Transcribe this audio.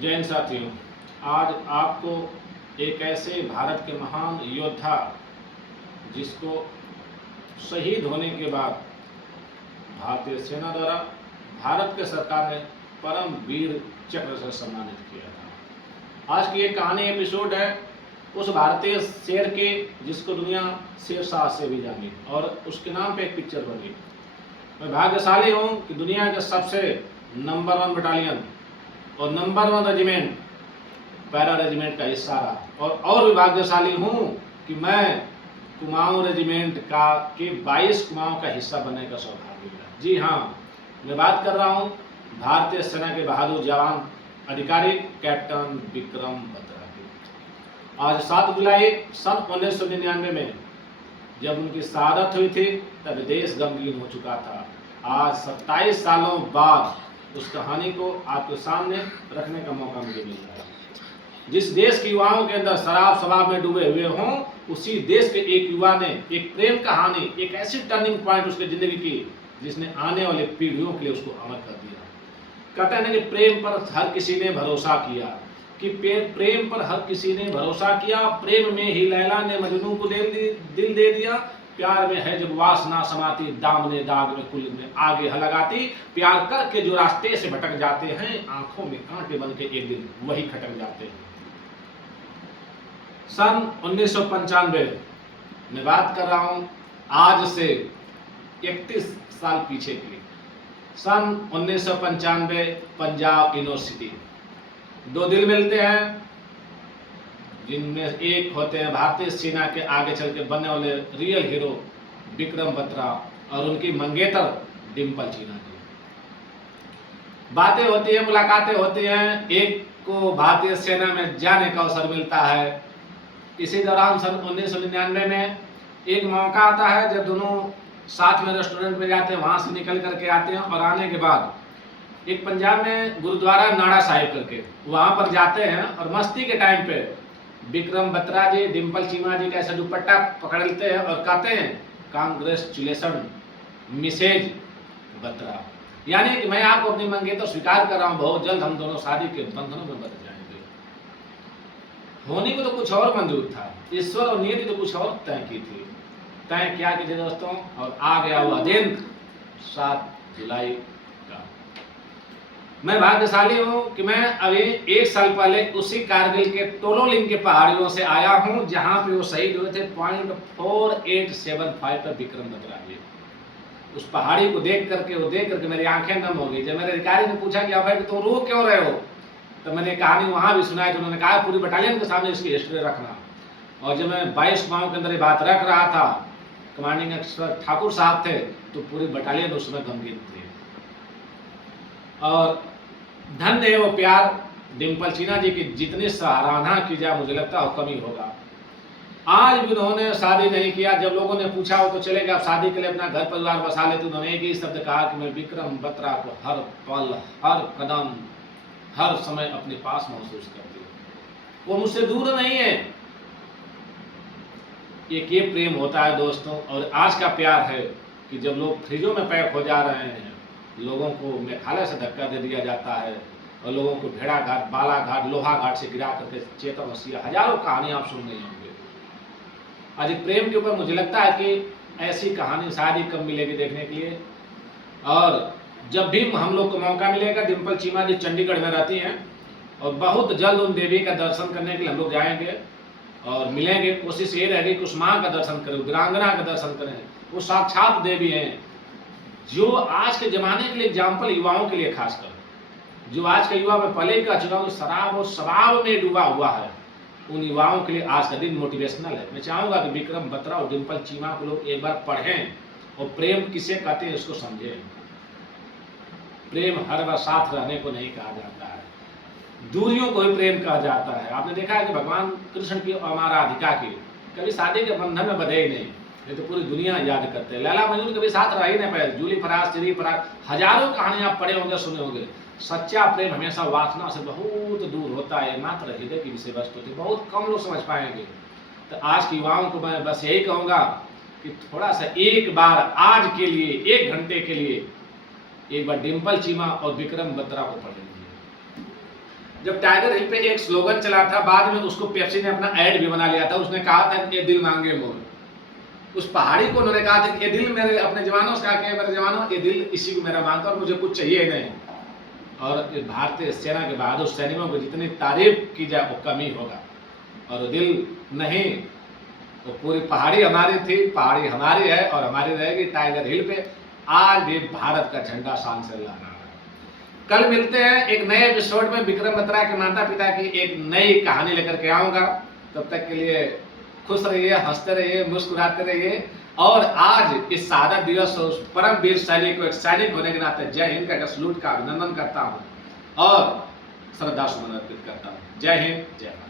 जय हिंद साथियों। आज आपको एक ऐसे भारत के महान योद्धा जिसको शहीद होने के बाद भारतीय सेना द्वारा भारत के सरकार ने परम वीर चक्र से सम्मानित किया था। आज की एक कहानी एपिसोड है उस भारतीय शेर के जिसको दुनिया शेरशाह से भी जानी और उसके नाम पे एक पिक्चर बनी। मैं भाग्यशाली हूँ कि दुनिया के सबसे नंबर 1 बटालियन और नंबर 1 रेजिमेंट पैरा रेजिमेंट का हिस्सा रहा और भी भाग्यशाली हूँ कि मैं कुमाऊं रेजिमेंट का के 22 कुमाऊं का हिस्सा बनने का सौभाग्य मिला। जी हाँ, मैं बात कर रहा हूँ भारतीय सेना के बहादुर जवान अधिकारी कैप्टन विक्रम बत्रा की। आज 7 जुलाई सन 1999 में जब उनकी शहादत हुई थी तब देश गमगीन हो चुका था। आज 27 सालों बाद उस कहानी को आपके सामने रखने का मौका मुझे मिल रहा है। जिस देश के युवाओं के अंदर शराब शबाब में डूबे हुए हों, उसी देश के एक युवा ने एक प्रेम कहानी, एक ऐसी टर्निंग पॉइंट उसकी जिंदगी की जिसने आने वाले पीढ़ियों के लिए उसको अमर कर दिया। कहते हैं कि प्रेम पर हर किसी ने भरोसा किया, कि प्रेम पर हर किसी ने भरोसा किया, प्रेम में ही लैला ने मजनू को दिल दे दिया। प्यार में है जब वासना समाती, दामने दाग में कुल में आगे लगाती। प्यार करके जो रास्ते से भटक जाते हैं, आंखों में कांटे बन के एक दिन वही खटक जाते हैं। सन 1995 में बात कर रहा हूं, आज से 31 साल पीछे की। सन 1995 पंजाब यूनिवर्सिटी, 2 दिल मिलते हैं जिनमें एक होते हैं भारतीय सेना के आगे चल के बनने वाले रियल हीरो विक्रम बत्रा और उनकी मंगेतर डिम्पल चीना जी। बातें होती हैं, मुलाकातें होती हैं, एक को भारतीय सेना में जाने का अवसर मिलता है। इसी दौरान सन 1999 में एक मौका आता है जब दोनों साथ में रेस्टोरेंट में जाते हैं, वहां से निकल करके आते हैं और आने के बाद एक पंजाब में गुरुद्वारा नाड़ा साहिब करके वहां पर जाते हैं और मस्ती के टाइम पे विक्रम बत्रा जी डिम्पल चीमा जी का ऐसा दुपट्टा पकड़ लेते हैं और कहते हैं कांग्रेचुलेशन मिसेज बत्रा, यानी कि मैं आपको अपनी मंगेतर स्वीकार कर रहा हूं, बहुत जल्द हम दोनों शादी के बंधनों में बंध जाएंगे। होने को तो कुछ और मंजूर था, ईश्वर और नियति तो कुछ और तय की थी। तय क्या कीजिए दोस्तों, और आ गया हुआ दिन 7 जुलाई का। मैं भाग्यशाली हूं कि मैं अभी 1 साल पहले उसी कारगिल के टोलोलिंग के पहाड़ियों से आया हूं जहां पे वो शहीद हुए थे .4875 पर विक्रम बत्रा जी। उस पहाड़ी को देख करके मेरी आंखें नम हो गई। जब मेरे अधिकारी ने पूछा कि भाई तुम रो क्यों रहे हो, तो मैंने कहानी वहां भी सुनाई तो उन्होंने कहा पूरी बटालियन के सामने इसकी हिस्ट्री रखना। और जब मैं 22 कुमाऊं के अंदर ये बात रख रहा था, कमांडिंग अफसर ठाकुर साहब थे तो पूरी बटालियन उसमें गमगीन थी। और धन्य है वो प्यार डिम्पल चीना जी की, जितनी सराहना की जाए मुझे लगता है कमी होगा। आज भी उन्होंने शादी नहीं किया। जब लोगों ने पूछा हो तो चले गए आप शादी के लिए अपना घर परिवार बसा लेते, उन्होंने एक ही शब्द कहा कि मैं विक्रम बत्रा को हर पल हर कदम हर समय अपने पास महसूस करती हूँ, वो मुझसे दूर नहीं है। एक ये प्रेम होता है दोस्तों। और आज का प्यार है कि जब लोग फ्रिजों में पैक हो जा रहे हैं, लोगों को मेघालय से धक्का दे दिया जाता है और लोगों को भेड़ा घाट, बालाघाट, लोहा घाट से गिरा करके चेतन वसिया, हजारों कहानी आप सुन रहे होंगे। आज प्रेम के ऊपर मुझे लगता है कि ऐसी कहानी शायद ही कम मिलेगी देखने के लिए। और जब भी हम लोग को मौका मिलेगा, डिम्पल चीमा जी चंडीगढ़ में रहती हैं और बहुत जल्द उन देवी का दर्शन करने के लिए हम लोग जाएंगे और मिलेंगे। कोशिश ये रहेगी कि उस माँ का दर्शन करें, वीरांगना का दर्शन करें। वो साक्षात देवी हैं जो आज के जमाने के लिए एग्जाम्पल, युवाओं के लिए खासकर जो आज का युवा में पहले का चुका हूँ शराब और शबाब में डूबा हुआ है, उन युवाओं के लिए आज का दिन मोटिवेशनल है। मैं चाहूंगा कि विक्रम बत्रा और डिम्पल चीमा को लोग एक बार पढ़ें और प्रेम किसे कहते हैं इसको समझें। प्रेम हर बार साथ रहने को नहीं कहा जाता है, दूरियों को ही प्रेम कहा जाता है। आपने देखा है कि भगवान कृष्ण की और माँ राधिका की कभी शादी के बंधन में बंधे ही नहीं, ये तो पूरी दुनिया याद करते हैं। लैला मजनू कभी साथ रह ही नहीं पाए, जूली फराज, चिरी फराज, हजारों कहानी आप पढ़े होंगे, सुने होंगे। सच्चा प्रेम हमेशा वासना से बहुत दूर होता है, मात्र हृदय की विषय वस्तु होती है, बहुत कम लोग समझ पाएंगे। तो आज के युवाओं को मैं बस यही कहूँगा कि थोड़ा सा एक बार आज के लिए 1 घंटे के लिए एक बार डिम्पल चीमा और विक्रम बत्रा को पढ़ लीजिए। जब टाइगर हिल पे एक स्लोगन चला था, बाद में उसको पेप्सी ने अपना ऐड भी बना लिया था। उसने कहा था कि ये दिल मांगे मोर। उस पहाड़ी को उन्होंने कहा था कि ये दिल मेरे, अपने जवानों से कहा कि मेरे जवानों, ये दिल इसी को मेरा मांगता और मुझे कुछ चाहिए ही नहीं। और भारतीय सेना के बहादुर सैनिकों को जितनी तारीफ की जाए वो कम ही होगा। और दिल नहीं, वो पूरी पहाड़ी हमारी थी, पहाड़ी हमारी है और हमारी रहेगी। टाइगर हिल पे आज भी भारत का झंडा शान से लहरा रहा है। कल मिलते हैं एक नए एपिसोड में। विक्रम बत्रा के माता पिता की एक नई कहानी लेकर के आऊंगा। तब तक के लिए खुश रहिए, हंसते रहिए, मुस्कुराते रहिए। और आज इस शहादत दिवस और उस परम वीर सैनिक को, एक सैनिक होने के नाते जय हिंद का सलूट का अभिनंदन करता हूँ और श्रद्धा सुमन अर्पित करता हूँ। जय हिंद, जय भारत।